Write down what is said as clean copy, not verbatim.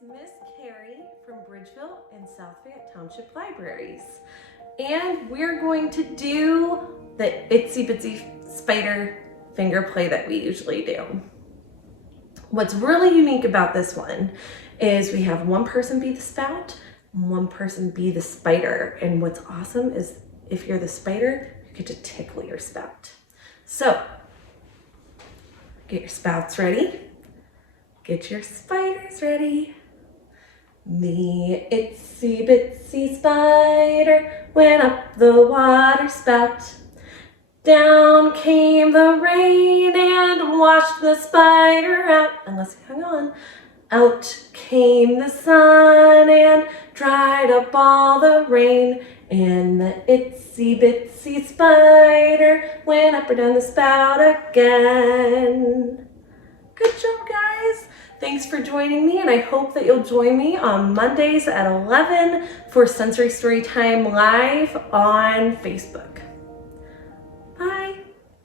It's Miss Carrie from Bridgeville and South Fayette Township Libraries. And we're going to do the Itsy Bitsy Spider finger play that we usually do. What's really unique about this one is we have one person be the spout, one person be the spider. And what's awesome is if you're the spider, you get to tickle your spout. So get your spouts ready. Get your spiders ready. The itsy bitsy spider went up the water spout. Down came the rain and washed the spider out. Unless you hang on. Out came the sun and dried up all the rain. And the itsy bitsy spider went up or down the spout again. Good job, guys. Thanks for joining me, and I hope that you'll join me on Mondays at 11 for Sensory Storytime Live on Facebook.